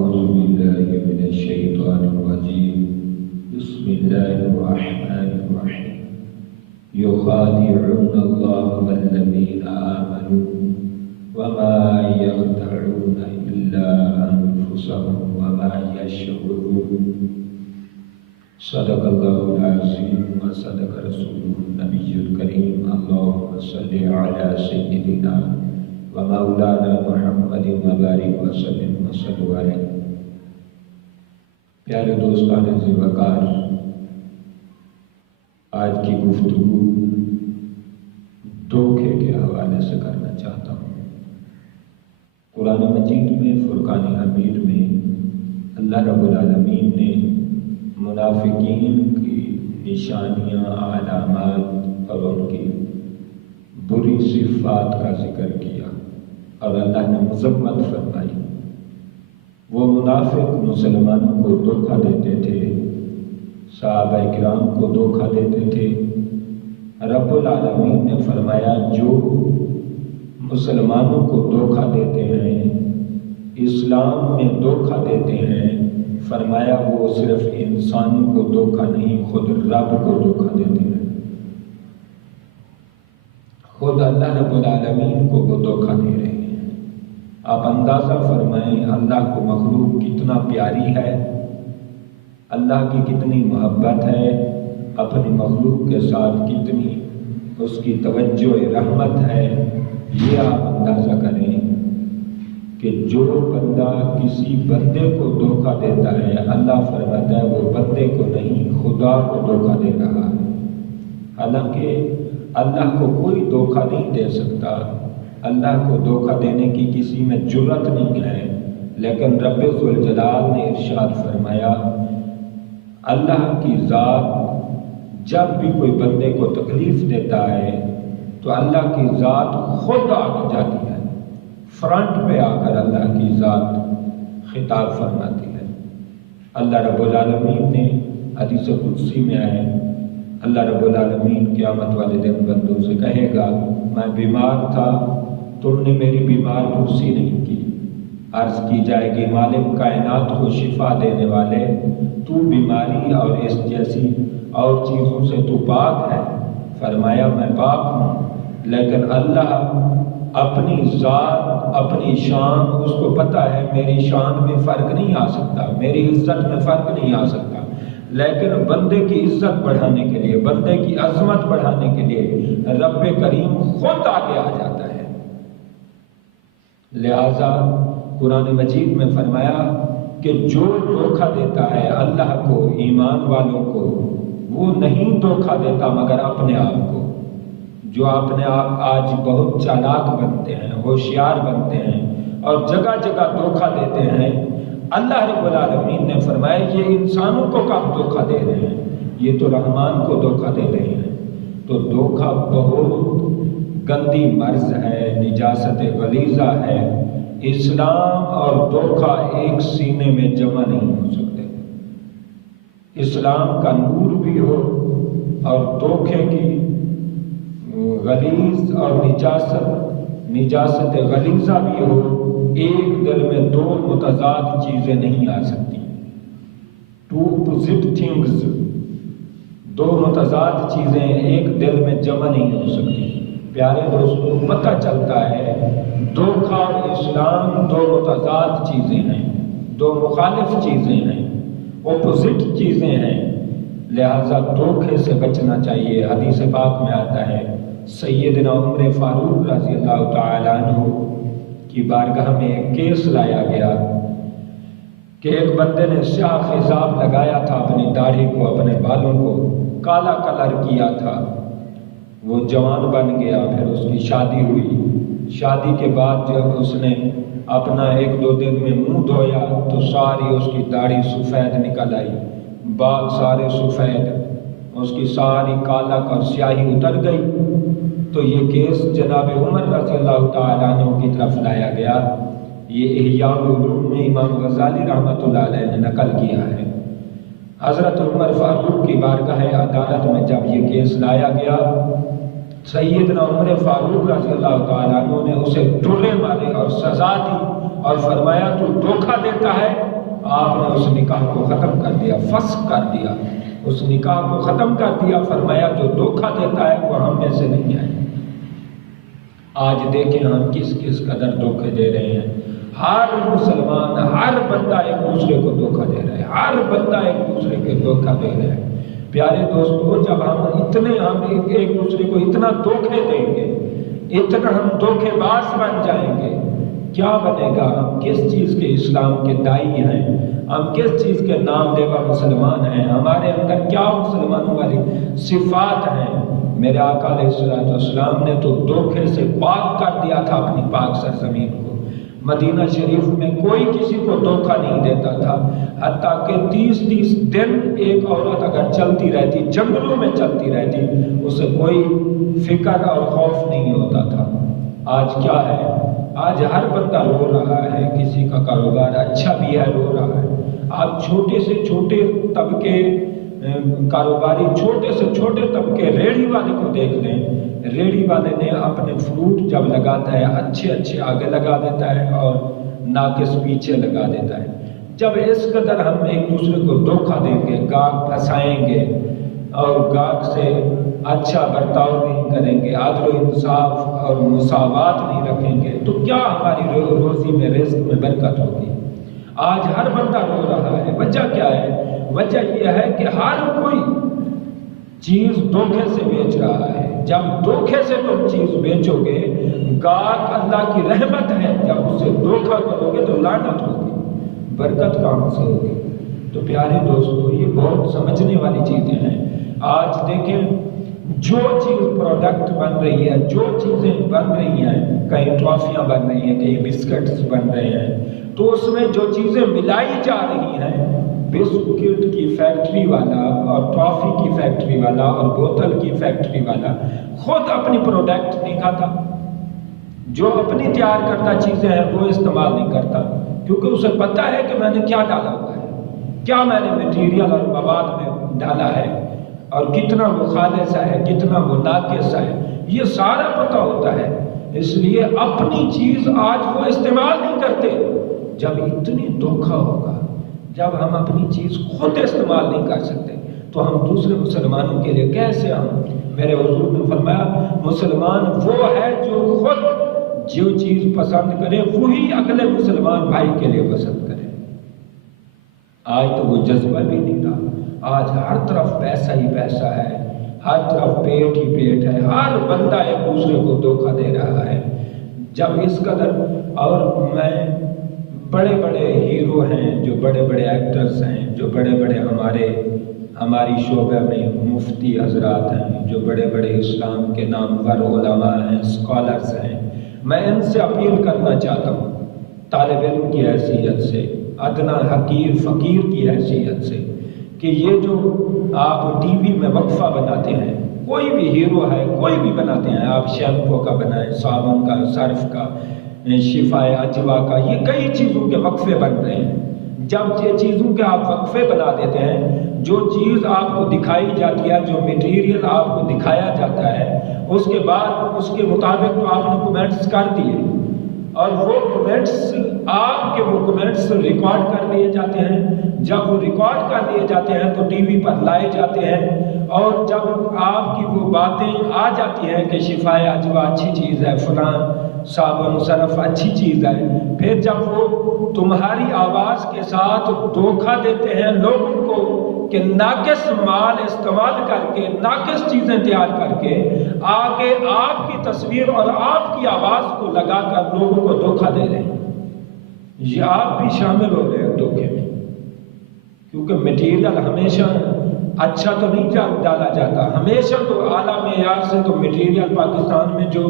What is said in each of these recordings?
أعوذ بالله من الشيطان الرجيم بسم الله الرحمن الرحيم يخادعون الله والذين آمنوا وما يخدعون إلا أنفسهم وما يشعرون صدق الله العظيم وصدق رسوله النبي الكريم اللهم صل على سيدنا ومولانا محمد وبارك وسلم وصلوا علیہ۔ پیارے دوستان ذی وقار، آج کی گفتگو دھوکے کے حوالے سے کرنا چاہتا ہوں۔ قرآن مجید میں فرقان حمید میں اللہ رب العالمین نے منافقین کی نشانیاں، علامات اور ان کی بری صفات کا ذکر کیا اور اللہ نے مذمت فرمائی۔ وہ منافق مسلمانوں کو دھوکہ دیتے تھے، صحابہ کرام کو دھوکہ دیتے تھے۔ رب العالمین نے فرمایا جو مسلمانوں کو دھوکہ دیتے ہیں، اسلام میں دھوکہ دیتے ہیں، فرمایا وہ صرف انسانوں کو دھوکہ نہیں، خود رب کو دھوکہ دیتے ہیں۔ خود اللہ رب العالمین کو وہ دھوکہ دے رہے ہیں۔ آپ اندازہ فرمائیں اللہ کو مخلوق کتنا پیاری ہے، اللہ کی کتنی محبت ہے، اپنی مخلوق کے ساتھ کتنی اس کی توجہ رحمت ہے۔ یہ آپ اندازہ کریں کہ جو بندہ کسی بندے کو دھوکہ دیتا ہے، اللہ فرماتا ہے وہ بندے کو نہیں، خدا کو دھوکہ دے رہا ہے۔ حالانکہ اللہ کو کوئی دھوکہ نہیں دے سکتا، اللہ کو دھوکہ دینے کی کسی میں جرأت نہیں ہے، لیکن رب ذوالجلال نے ارشاد فرمایا اللہ کی ذات جب بھی کوئی بندے کو تکلیف دیتا ہے تو اللہ کی ذات خود آ جاتی ہے، فرنٹ پہ آ کر اللہ کی ذات خطاب فرماتی ہے۔ اللہ رب العالمین نے حدیث قدسی میں آئے، اللہ رب العالمین قیامت والے دن بندوں سے کہے گا میں بیمار تھا، تم نے میری بیمار پرسی نہیں کی۔ عرض کی جائے گی مالک کائنات کو شفا دینے والے، تو بیماری اور اس جیسی اور چیزوں سے تو پاک ہے۔ فرمایا میں پاک ہوں، لیکن اللہ اپنی ذات، اپنی شان، اس کو پتہ ہے میری شان میں فرق نہیں آ سکتا، میری عزت میں فرق نہیں آ سکتا، لیکن بندے کی عزت بڑھانے کے لیے، بندے کی عظمت بڑھانے کے لیے رب کریم خود آگے آ جاتا ہے۔ لہذا قرآن مجید میں فرمایا کہ جو دھوکہ دیتا ہے اللہ کو، ایمان والوں کو، وہ نہیں دھوکہ دیتا مگر اپنے آپ کو۔ جو اپنے آپ آج بہت چالاک بنتے ہیں، ہوشیار بنتے ہیں اور جگہ جگہ دھوکہ دیتے ہیں، اللہ رب العالمین نے فرمایا یہ انسانوں کو کب دھوکہ دے رہے ہیں، یہ تو رحمان کو دھوکہ دے رہے ہیں۔ تو دھوکہ بہت گندی مرض ہے، نجاست غلیظہ ہے۔ اسلام اور دھوکہ ایک سینے میں جمع نہیں ہو سکتے۔ اسلام کا نور بھی ہو اور دھوکے کی غلیظ اور نجاست غلیظہ بھی ہو، ایک دل میں دو متضاد چیزیں نہیں آ سکتی۔ ٹو اپوزٹ تھنگز، دو متضاد چیزیں ایک دل میں جمع نہیں ہو سکتی۔ پیارے دوستوں، پتہ چلتا ہے دھوکہ اور اسلام دو متضاد چیزیں ہیں، دو مخالف چیزیں ہیں، اپوزٹ چیزیں ہیں، لہذا دھوکے سے بچنا چاہیے۔ حدیث پاک میں آتا ہے سیدنا عمر فاروق رضی اللہ تعالیٰ عنہ کی بارگاہ میں ایک کیس لایا گیا کہ ایک بندے نے سیاہ خضاب لگایا تھا، اپنی داڑھی کو، اپنے بالوں کو کالا کلر کیا تھا۔ وہ جوان بن گیا، پھر اس کی شادی ہوئی۔ شادی کے بعد جب اس نے اپنا ایک دو دن میں منہ دھویا تو ساری اس کی داڑھی سفید نکل آئی، بال سارے سفید، اس کی ساری کالک اور سیاہی اتر گئی۔ تو یہ کیس جناب عمر رضی اللہ تعالیٰ عنہ کی طرف لایا گیا۔ یہ احیاء العلوم میں امام غزالی رحمۃ اللہ علیہ نے نقل کیا ہے۔ حضرت عمر فاروق کی بارگاہ عدالت میں جب یہ کیس لایا گیا، سیدنا عمر فاروق رضی اللہ تعالیٰ عنہ نے اسے ڈرے مارے اور سزا دی اور فرمایا تو دھوکہ دیتا ہے، آپ نے اس نکاح کو ختم کر دیا، فسخ کر دیا، اس نکاح کو ختم کر دیا، فرمایا جو دھوکہ دیتا ہے وہ ہم میں سے نہیں ہے۔ آج دیکھیں ہم کس کس قدر دھوکے دے رہے ہیں۔ ہر مسلمان، ہر بندہ ایک دوسرے کو دھوکہ دے رہا ہے، ہر بندہ ایک دوسرے کو دھوکہ دے رہا ہے۔ پیارے دوستو، جب ہم ایک دوسرے کو اتنا دھوکے دیں گے، اتنا ہم دھوکے باز بن جائیں گے، کیا بنے گا؟ ہم کس چیز کے اسلام کے دائی ہیں؟ ہم کس چیز کے نام لیوا مسلمان ہیں؟ ہمارے اندر کیا مسلمانوں والی صفات ہیں؟ میرے آقا علیہ السلام نے تو دھوکے سے پاک کر دیا تھا اپنی پاک سرزمین کو۔ مدینہ شریف میں کوئی کسی کو دھوکہ نہیں دیتا تھا، حتیٰ کہ 30 دن ایک عورت اگر چلتی رہتی، جنگلوں میں چلتی رہتی، اسے کوئی فکر اور خوف نہیں ہوتا تھا۔ آج کیا ہے؟ آج ہر بندہ رو رہا ہے، کسی کا کاروبار اچھا بھی ہے، رو رہا ہے۔ آپ چھوٹے سے چھوٹے طبقے کاروباری، چھوٹے سے چھوٹے طبقے ریڑھی والے کو دیکھ لیں، ریڑھی والے نے اپنے فروٹ جب لگاتا ہے اچھے آگے لگا دیتا ہے اور ناقص پیچھے لگا دیتا ہے۔ جب اس قدر ہم ایک دوسرے کو دھوکہ دیں گے، گاہک پھنسائیں گے اور گاہک سے اچھا برتاؤ نہیں کریں گے، عدل و انصاف اور مساوات نہیں رکھیں گے، تو کیا ہماری روزی میں، رزق میں برکت ہوگی؟ آج ہر بندہ رو رہا ہے۔ وجہ کیا ہے؟ وجہ یہ ہے کہ ہر کوئی چیز دھوکے سے بیچ رہا ہے۔ جب دھوکے سے تم چیز بیچو گے، گاہک اللہ کی رحمت ہے، جب اسے دھوکہ کرو گے تو لعنت ہوگی، برکت کہاں سے ہوگی؟ تو پیارے دوستو، یہ بہت سمجھنے والی چیزیں ہیں۔ آج دیکھیں، جو چیز پروڈکٹ بن رہی ہے، جو چیزیں بن رہی ہیں، کہیں ٹرافیاں بن رہی ہیں، کہیں بسکٹس بن رہے ہیں، تو اس میں جو چیزیں ملائی جا رہی ہیں، بسکٹ کی فیکٹری والا اور ٹرافی کی فیکٹری والا اور بوتل کی فیکٹری والا خود اپنی پروڈکٹ نہیں کھاتا، جو اپنی تیار کرتا چیزیں ہیں وہ استعمال نہیں کرتا، کیونکہ اسے پتہ ہے کہ میں نے کیا ڈالا ہوا ہے، کیا میں نے میٹیریل اور مواد میں ڈالا ہے، اور کتنا وہ خالص ہے، کتنا وہ ناقص ہے، یہ سارا پتہ ہوتا ہے۔ اس لیے اپنی چیز آج وہ استعمال نہیں کرتے۔ جب اتنی دھوکہ ہوگا، جب ہم اپنی چیز خود استعمال نہیں کر سکتے، تو ہم دوسرے مسلمانوں کے لیے کیسے میرے حضور نے فرمایا، مسلمان وہ ہے جو خود جو چیز پسند کرے وہی اگلے مسلمان بھائی کے لیے پسند کرے۔ آج تو وہ جذبہ بھی نہیں رہا، آج ہر طرف پیسہ ہی پیسہ ہے، ہر طرف پیٹ ہی پیٹ ہے، ہر بندہ ایک دوسرے کو دھوکہ دے رہا ہے۔ جب اس قدر، اور میں بڑے بڑے ہیرو ہیں، جو بڑے بڑے ایکٹرز ہیں، جو بڑے بڑے ہماری شعبہ میں مفتی حضرات ہیں، جو بڑے بڑے اسلام کے نامور علماء ہیں، اسکالرز ہیں، میں ان سے اپیل کرنا چاہتا ہوں، طالب علم کی حیثیت سے، ادنا حقیر فقیر کی حیثیت سے، کہ یہ جو آپ ٹی وی میں وقفہ بناتے ہیں، کوئی بھی ہیرو ہے، کوئی بھی بناتے ہیں، آپ شیمپو کا بنائیں، صابن کا، صرف کا، شفائے اجوا کا، یہ کئی چیزوں کے وقفے بن رہے ہیں۔ جب یہ چیزوں کے آپ وقفے بنا دیتے ہیں، جو چیز آپ کو دکھائی جاتی ہے، جو میٹیریل آپ کو دکھایا جاتا ہے، اس کے بعد اس کے مطابق تو آپ نے کومنٹس کر دیے، اور وہ کومنٹس آپ کے وہ کومنٹس ریکارڈ کر لیے جاتے ہیں۔ جب وہ ریکارڈ کر لیے جاتے ہیں تو ٹی وی پر لائے جاتے ہیں، اور جب آپ کی وہ باتیں آ جاتی ہیں کہ شفائے اجوا اچھی چیز ہے، فلاں صابن صرف اچھی چیز ہے، پھر جب وہ تمہاری آواز کے ساتھ دھوکہ دیتے ہیں لوگوں کو کہ ناقص مال استعمال کر کے، ناقص چیزیں تیار کر کے آگے آپ کی تصویر اور آپ کی آواز کو لگا کر لوگوں کو دھوکہ دے رہے ہیں، یہ آپ بھی شامل ہو رہے ہیں دھوکے میں، کیونکہ میٹیریل ہمیشہ اچھا تو نہیں ڈالا جاتا، ہمیشہ تو اعلیٰ معیار سے تو میٹیریل پاکستان میں جو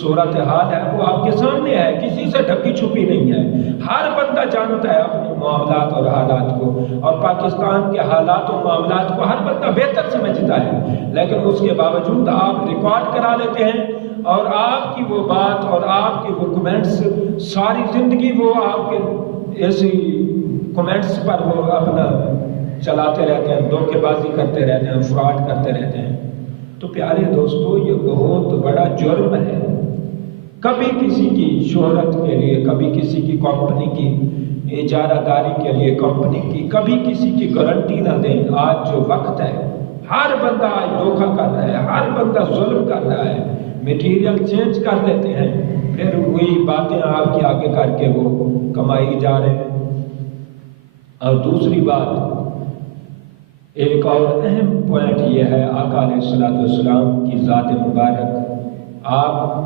صورتحال ہے وہ آپ کے سامنے ہے، کسی سے ڈھکی چھپی نہیں ہے، ہر بندہ جانتا ہے اپنے معاملات اور حالات کو، اور پاکستان کے حالات و معاملات کو ہر بندہ بہتر سمجھتا ہے، لیکن اس کے باوجود آپ ریکارڈ کرا لیتے ہیں، اور آپ کی وہ بات اور آپ کے وہ کمنٹس ساری زندگی وہ آپ کے ایسی کمنٹس پر وہ اپنا چلاتے رہتے ہیں، دھوکے بازی کرتے رہتے ہیں، فراڈ کرتے رہتے ہیں۔ تو پیارے دوستو، یہ بہت بڑا جرم ہے۔ کبھی کسی کی شہرت کے لیے، کبھی کسی کی کمپنی کی اجارہ داری کے لیے کمپنی کی، کبھی کسی کی گارنٹی نہ دیں۔ آج جو وقت ہے، ہر بندہ آج دھوکہ کر رہا ہے، ہر بندہ ظلم کر رہا ہے، میٹیریل چینج کر لیتے ہیں، پھر وہی باتیں آپ کے آگے کر کے وہ کمائی جا رہے ہیں۔ اور دوسری بات، ایک اور اہم پوائنٹ یہ ہے آقا علیہ الصلوۃ والسلام کی ذات مبارک۔ آپ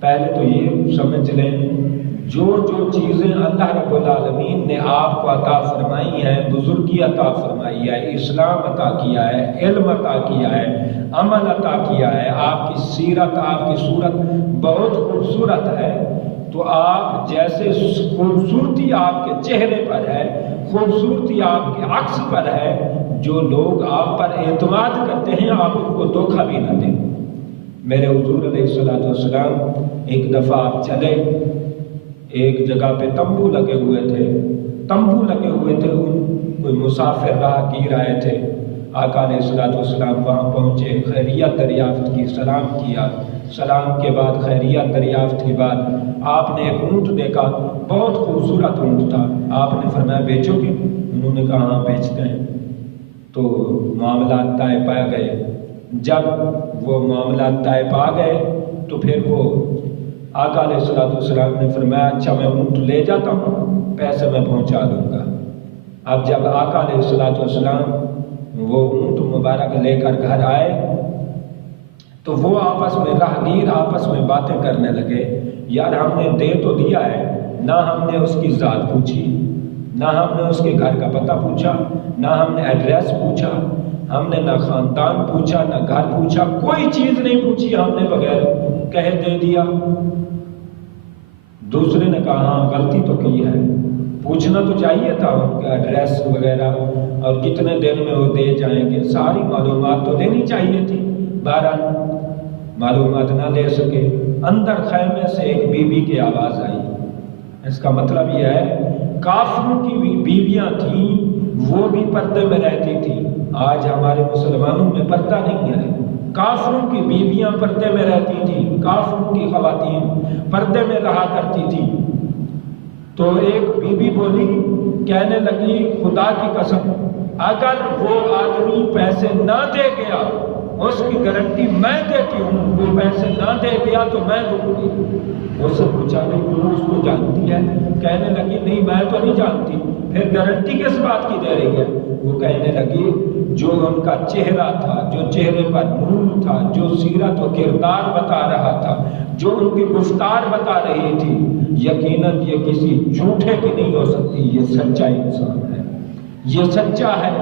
پہلے تو یہ سمجھ لیں، جو چیزیں اللہ رب العالمین نے آپ کو عطا فرمائی ہیں، بزرگی عطا فرمائی ہے، اسلام عطا کیا ہے، علم عطا کیا ہے، عمل عطا کیا ہے، آپ کی سیرت، آپ کی صورت بہت خوبصورت ہے، تو آپ جیسے خوبصورتی آپ کے چہرے پر ہے، خوبصورتی آپ کے عکس پر ہے، جو لوگ آپ پر اعتماد کرتے ہیں آپ ان کو دھوکہ بھی نہ دیں۔ میرے حضور علیہ الصلوۃ والسلام ایک دفعہ آپ چلے، ایک جگہ پہ تمبو لگے ہوئے تھے، کوئی مسافر راہگیر آئے تھے، آقا علیہ الصلوۃ والسلام وہاں پہنچے، خیریت دریافت کی، سلام کیا، سلام کے بعد خیریت دریافت کے بعد آپ نے ایک اونٹ دیکھا، بہت خوبصورت اونٹ تھا، آپ نے فرمایا بیچو گے؟ انہوں نے کہا ہاں بیچتے ہیں۔ تو معاملات طے پا گئے۔ جب وہ معاملات طے پا گئے تو پھر وہ آقا علیہ الصلوۃ والسلام نے فرمایا اچھا میں اونٹ لے جاتا ہوں، پیسے میں پہنچا دوں گا۔ اب جب آقا علیہ الصلوۃ والسلام وہ اونٹ مبارک لے کر گھر آئے تو وہ آپس میں راہگیر آپس میں باتیں کرنے لگے، یار ہم نے دے تو دیا ہے، نہ ہم نے اس کی ذات پوچھی، نہ ہم نے اس کے گھر کا پتہ پوچھا، نہ ہم نے ایڈریس پوچھا، ہم نے نہ خاندان پوچھا، نہ گھر پوچھا، کوئی چیز نہیں پوچھی، ہم نے بغیر کہے دے دیا۔ دوسرے نے کہا ہاں غلطی تو کی ہے، پوچھنا تو چاہیے تھا ان کا ایڈریس وغیرہ اور کتنے دن میں وہ دے جائیں گے، ساری معلومات تو لینی چاہیے تھی۔ بہرحال معلومات نہ لے سکے۔ اندر خیمے سے ایک بیوی کی آواز آئی۔ اس کا مطلب یہ ہے کافروں کی بیویاں تھیں، وہ بھی پردے میں رہتی تھیں۔ آج ہمارے مسلمانوں میں پردہ نہیں ہے، کافروں کی بیویاں پردے میں رہتی تھیں، کافروں کی خواتین پردے میں رہا کرتی تھیں۔ تو ایک بیوی بولی، کہنے لگی خدا کی قسم اگر وہ آدمی پیسے نہ دے گیا، اس کی گارنٹی میں دیتی ہوں، وہ پیسے نہ دے گیا تو میں دوں گی۔ اس سے پوچھا نہیں تم اس کو جانتی ہے؟ کہنے لگی نہیں میں تو نہیں جانتی۔ پھر گارنٹی کس بات کی دے رہی ہے؟ وہ کہنے لگی جو ان کا چہرہ تھا، جو چہرے پر نور تھا، جو سیرت و کردار بتا رہا تھا، جو ان کی گفتار بتا رہی تھی، یقیناً یہ کسی جھوٹے کی نہیں ہو سکتی، یہ سچا انسان ہے، یہ سچا ہے۔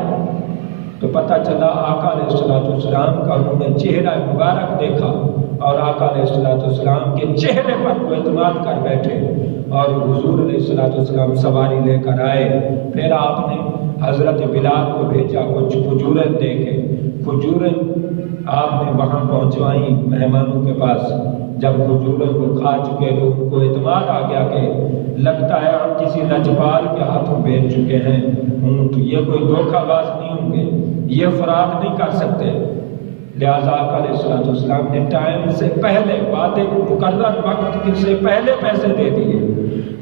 تو پتہ چلا آقا علیہ الصلوۃ والسلام کا انہوں نے چہرہ مبارک دیکھا اور آقا علیہ الصلوۃ والسلام کے چہرے پر وہ اعتماد کر بیٹھے اور حضور علیہ الصلوۃ والسلام سواری لے کر آئے۔ پھر آپ نے حضرت بلال کو بھیجا کچھ کھجوریں دے کے، کھجوریں آپ نے وہاں پہنچوائیں مہمانوں کے پاس۔ جب کھجوریں کو کھا چکے تو ان کو اعتماد آ گیا کہ لگتا ہے ہم کسی لجپال کے ہاتھوں بیچ چکے ہیں اونٹ، یہ کوئی دھوکہ باز نہیں ہوں گے، یہ فراڈ نہیں کر سکتے۔ لہٰذا آقا علیہ الصلوۃ والسلام نے ٹائم سے پہلے، وعدے مقرر وقت سے پہلے پیسے دے دیے۔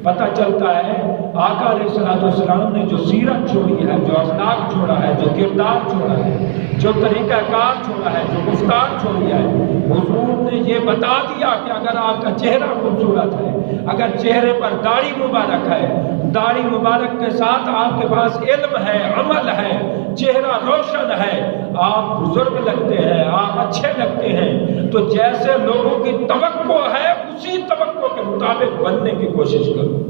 پتہ چلتا ہے آقا علیہ الصلوۃ والسلام نے جو سیرت چھوڑی ہے، جو اخلاق چھوڑا ہے، جو کردار چھوڑا ہے، جو طریقہ کار چھوڑا ہے، جو گفتار چھوڑی ہے، حضور نے یہ بتا دیا کہ اگر آپ کا چہرہ خوبصورت ہے، اگر چہرے پر داڑھی مبارک ہے، داڑھی مبارک کے ساتھ آپ کے پاس علم ہے، عمل ہے، چہرہ روشن ہے، آپ بزرگ لگتے ہیں، آپ اچھے لگتے ہیں، تو جیسے لوگوں کی توقع ہے اسی توقع کے مطابق بننے کی کوشش کرو۔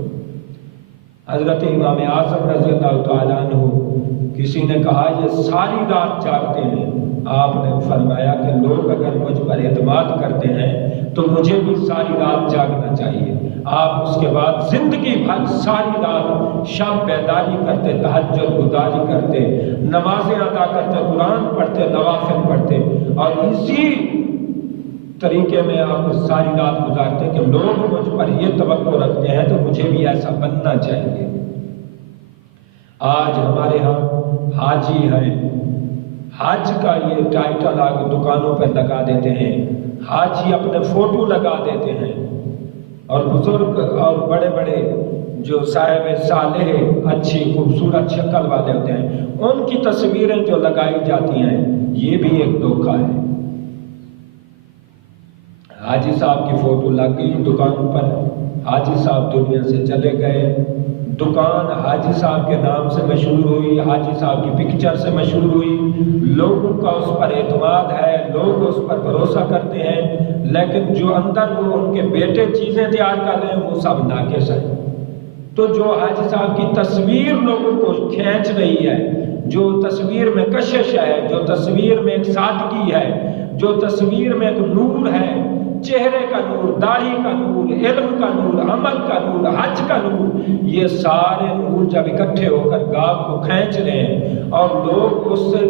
حضرت امام اعظم رضی اللہ تعالیٰ عنہ کسی نے کہا یہ ساری رات جاگتے ہیں، آپ نے فرمایا کہ لوگ اگر مجھ پر اعتماد کرتے ہیں تو مجھے بھی ساری رات جاگنا چاہیے۔ آپ اس کے بعد زندگی بھر ساری رات شب بیداری کرتے، تہجد گزاری کرتے، نمازیں ادا کرتے، قرآن پڑھتے، نوافل پڑھتے، اور اسی طریقے میں آپ ساری رات گزارتے کہ لوگ مجھ پر یہ توقع رکھتے ہیں تو مجھے بھی ایسا بننا چاہیے۔ آج ہمارے ہاں حاجی ہیں، حج کا یہ ٹائٹل آگے دکانوں پر لگا دیتے ہیں، حاجی اپنے فوٹو لگا دیتے ہیں، اور بزرگ اور بڑے بڑے جو صاحب صالح اچھی خوبصورت شکل والے ہوتے ہیں ان کی تصویریں جو لگائی جاتی ہیں یہ بھی ایک دھوکہ ہے۔ حاجی صاحب کی فوٹو لگ گئی دکان پر، حاجی صاحب دنیا سے چلے گئے، دکان حاجی صاحب کے نام سے مشہور ہوئی، حاجی صاحب کی پکچر سے مشہور ہوئی، لوگوں کا اس پر اعتماد ہے، لوگ اس پر بھروسہ کرتے ہیں، لیکن جو اندر وہ ان کے بیٹے چیزیں تیار کر رہے ہیں وہ سب ناقص ہے۔ تو جو حاجی صاحب کی تصویر لوگوں کو کھینچ رہی ہے، جو تصویر میں کشش ہے، جو تصویر میں ایک سادگی ہے، جو تصویر میں ایک نور ہے، چہرے کا نور، داڑھی کا نور، علم کا نور، عمل کا نور، حج کا نور، یہ سارے نور جب اکٹھے ہو کر گاہک کو کھینچ رہے ہیں اور لوگ اس سے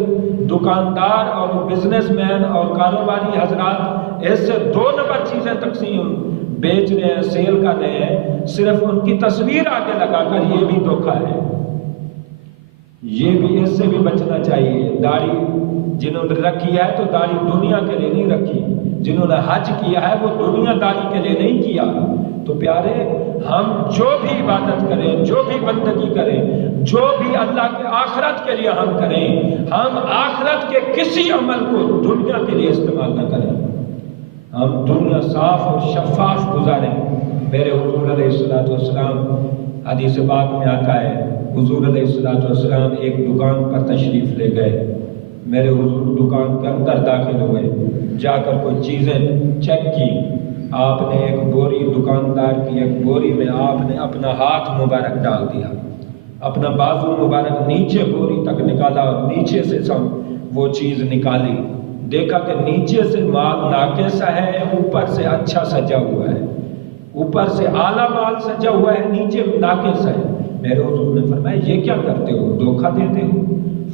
دکاندار اور بزنس مین اور کاروباری حضرات اس سے 2 نمبر چیزیں تقسیم بیچ رہے ہیں، سیل کر رہے ہیں، صرف ان کی تصویر آگے لگا کر، یہ بھی دھوکہ ہے۔ یہ بھی اس سے بھی بچنا چاہیے۔ داڑھی جنہوں نے رکھی ہے تو داڑھی دنیا کے لیے نہیں رکھی، جنہوں نے حج کیا ہے وہ دنیا داری کے لیے نہیں کیا۔ تو پیارے، ہم جو بھی عبادت کریں، جو بھی بندگی کریں، جو بھی اللہ کے آخرت کے لیے ہم کریں، ہم آخرت کے کسی عمل کو دنیا کے لیے استعمال نہ کریں، ہم دنیا صاف اور شفاف گزاریں۔ میرے حضور علیہ السلام حدیث پاک میں آتا ہے، حضور علیہ السلام ایک دکان پر تشریف لے گئے، میرے حضور دکان کے اندر داخل ہوئے، جا کر کوئی چیزیں چیک کی، آپ نے ایک بوری، دکاندار کی ایک بوری میں آپ نے اپنا ہاتھ مبارک ڈال دیا، اپنا بازو مبارک نیچے بوری تک نکالا اور نیچے سے وہ چیز نکالی، دیکھا کہ نیچے سے مال ناقص ہے، اوپر سے اچھا سجا ہوا ہے، اوپر سے اعلیٰ مال سجا ہوا ہے، نیچے ناقص ہے۔ میرے حضور نے فرمایا یہ کیا کرتے ہو، دھوکہ دیتے ہو؟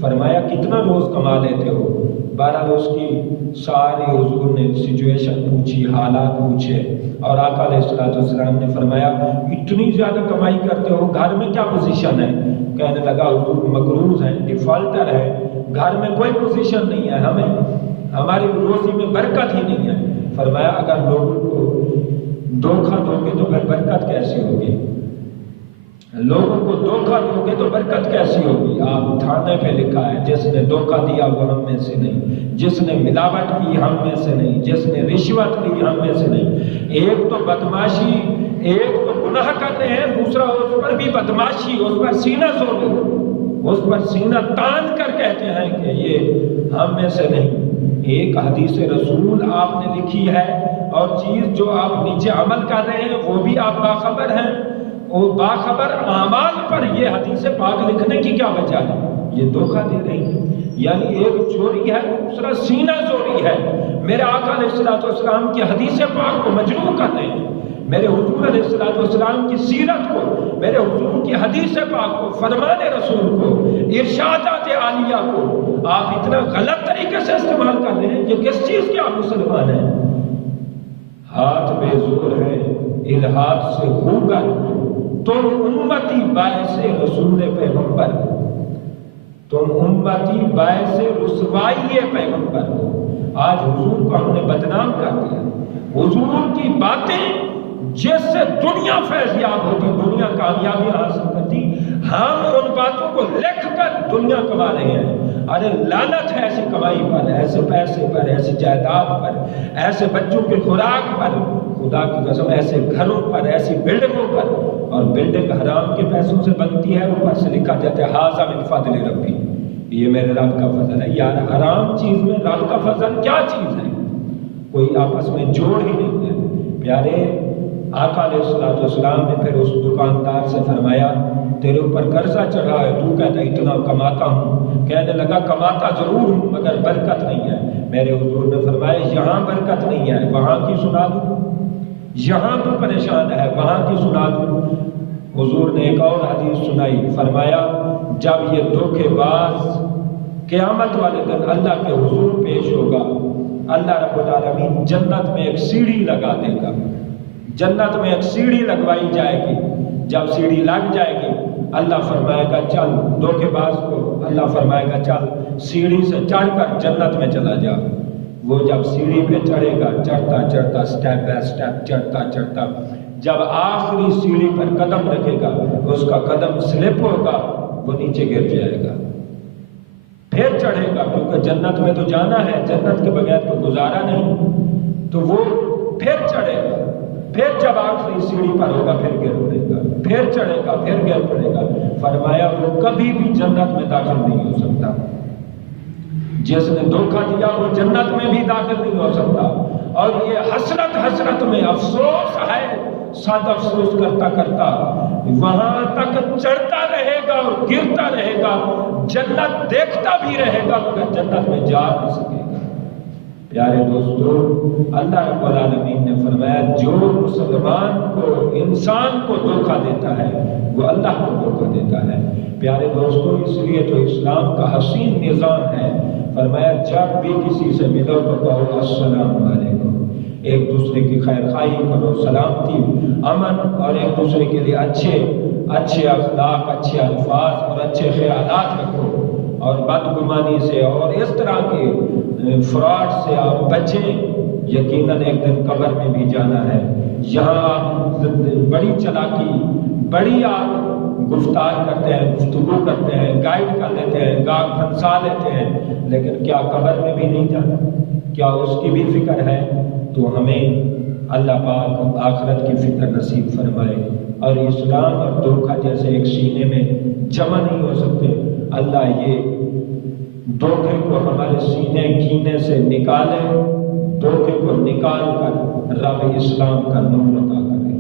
فرمایا کتنا روز کما لیتے ہو؟ بہرحال اس کی ساری حضور نے سچویشن پوچھی، حالات پوچھے، اور آقا علیہ السلام نے فرمایا اتنی زیادہ کمائی کرتے ہو، گھر میں کیا پوزیشن ہے؟ کہنے لگا حضور مقروض ہیں، ڈیفالٹر ہے، گھر میں کوئی پوزیشن نہیں ہے، ہماری روزی میں برکت ہی نہیں ہے۔ فرمایا اگر لوگوں کو دھوکہ دو گے تو پھر برکت کیسی ہوگی؟ لوگوں کو دھوکہ دو گے تو برکت کیسی ہوگی؟ آپ تھانے پہ لکھا ہے جس نے دھوکہ دیا وہ ہم میں سے نہیں، جس نے ملاوٹ کی ہم میں سے نہیں، جس نے رشوت لی ہم میں سے نہیں۔ ایک تو بدماشی، ایک تو گناہ کرتے ہیں، دوسرا اس پر بھی بدماشی، اس پر سینہ سوڑ، اس پر سینہ تان کر کہتے ہیں کہ یہ ہم میں سے نہیں۔ ایک حدیث رسول آپ نے لکھی ہے اور چیز جو آپ نیچے عمل کر رہے ہیں وہ بھی آپ باخبر ہیں، اور باخبر اعمال پر یہ حدیث پاک لکھنے کی کیا وجہ ہے؟ یہ دھوکہ دے رہی ہے، یعنی ایک چوری ہے، دوسرا سینہ چوری ہے۔ میرے آقا علیہ السلام کی حدیث پاک کو مجروح کر رہے ہیں، میرے حضور علیہ السلام کی سیرت کو، میرے حضور کی حدیث پاک کو، فرمان رسول کو، ارشادات عالیہ کو آپ اتنا غلط طریقے سے استعمال کر رہے ہیں۔ یہ کس چیز کے آپ مسلمان ہیں؟ ہاتھ بے زور ہے، الہات سے ہوگر، تم امتی باعث رسول پیغمبر ہو، تم امتی باعث رسوائی پیغمبر ہو۔ آج حضور کو ہم نے بدنام کر دیا۔ حضور کی باتیں جس سے دنیا فیضیاب ہوتی، دنیا کامیابی حاصل کرتی، ہم ان باتوں کو لکھ کر دنیا کما رہے ہیں۔ ارے لعنت ہے ایسی کمائی پر، ایسے پیسے پر، ایسی جائیداد پر، ایسے بچوں کے خوراک پر، خدا کی قسم ایسے گھروں پر، ایسی بلڈنگوں پر، اور بلڈنگ حرام کے پیسوں سے بنتی ہے، اوپر سے لکھا جاتا ہے ھذا من فضل ربی، یہ میرے رب کا فضل ہے۔ یار حرام چیز میں رب کا فضل کیا چیز ہے؟ کوئی آپس میں جوڑ ہی نہیں ہے۔ پیارے آقا علیہ السلام نے پھر اس دکاندار سے فرمایا تیرے اوپر قرضہ چڑھا ہے، تو کہتا اتنا کماتا ہوں؟ کہنے لگا کماتا ضرور ہوں مگر برکت نہیں ہے۔ میرے حضور نے فرمایا یہاں برکت نہیں ہے، وہاں کی سنا دوں؟ یہاں تو پریشان ہے، وہاں کی سنا دوں؟ حضور نے ایک اور حدیث سنائی، فرمایا جب یہ دھوکے باز قیامت والے دن اللہ کے حضور پیش ہوگا، اللہ رب العالمین جنت میں ایک سیڑھی لگا دے گا، جنت میں ایک سیڑھی لگوائی جائے گی۔ جب سیڑھی لگ جائے گی اللہ فرمائے گا چل، دھوکے باز کو اللہ فرمائے گا چل سیڑھی سے چڑھ کر جنت میں چلا جا۔ وہ جب سیڑھی پہ چڑھے گا، چڑھتا چڑھتا سٹیپ بائی سٹیپ چڑھتا چڑھتا جب آخری سیڑھی پر قدم رکھے گا اس کا قدم سلپ ہوگا، وہ نیچے گر جائے گا، پھر چڑھے گا، کیونکہ جنت میں تو جانا ہے، جنت کے بغیر تو گزارا نہیں، تو وہ پھر چڑھے گا، پھر جب آخری سیڑھی پر ہوگا پھر گر پڑے گا، پھر چڑھے گا، پھر گر پڑے گا۔ فرمایا وہ کبھی بھی جنت میں داخل نہیں ہو سکتا، جس نے دھوکہ دیا وہ جنت میں بھی داخل نہیں ہو سکتا۔ اور یہ حسرت حسرت میں افسوس ہے، ساتھ افسوس کرتا کرتا وہاں تک چڑھتا رہے گا اور گرتا رہے گا، جنت دیکھتا بھی رہے گا مگر جنت میں جا نہیں سکے گا۔ پیارے دوستو، اللہ رب العالمین نے فرمایا جو مسلمان کو، انسان کو دھوکہ دیتا ہے وہ اللہ کو دھوکہ دیتا ہے۔ پیارے دوستو، اس لیے تو اسلام کا حسین نظام ہے، فرمایا جب بھی کسی سے ملو تو کہو السلام علیکم، ایک دوسرے کی خیر خواہی کرو، سلامتی، امن، اور ایک دوسرے کے لیے اچھے اخلاق، اچھے الفاظ اور اچھے خیالات رکھو، اور بدگمانی سے اور اس طرح کے فراڈ سے آپ بچیں۔ یقیناً ایک دن قبر میں بھی جانا ہے، یہاں آپ بڑی چلاکی، بڑی آپ گفتار کرتے ہیں، گفتگو کرتے ہیں، گائیڈ کر لیتے ہیں، گاہ پھنسا لیتے ہیں، لیکن کیا قبر میں بھی نہیں جانا؟ کیا اس کی بھی فکر ہے؟ تو ہمیں اللہ پاک آخرت کی فکر نصیب فرمائے، اور اسلام اور دھوکہ جیسے ایک سینے میں جمع نہیں ہو سکتے، اللہ یہ دھوکے کو ہمارے سینے کینے سے نکالے، دھوکے کو نکال کر رب اسلام کا نور عطا کرے،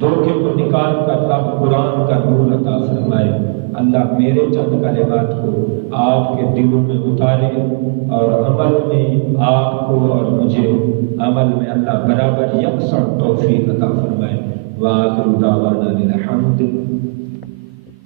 دھوکے کو نکال کر رب قرآن کا نور عطا فرمائے۔ اللہ میرے چند کلمات کو آپ کے دلوں میں اتارے، اور عمل میں آپ کو اور مجھے عمل میں اللہ برابر یکساں توفیق عطا فرمائے۔ وآخر دعوانا الحمد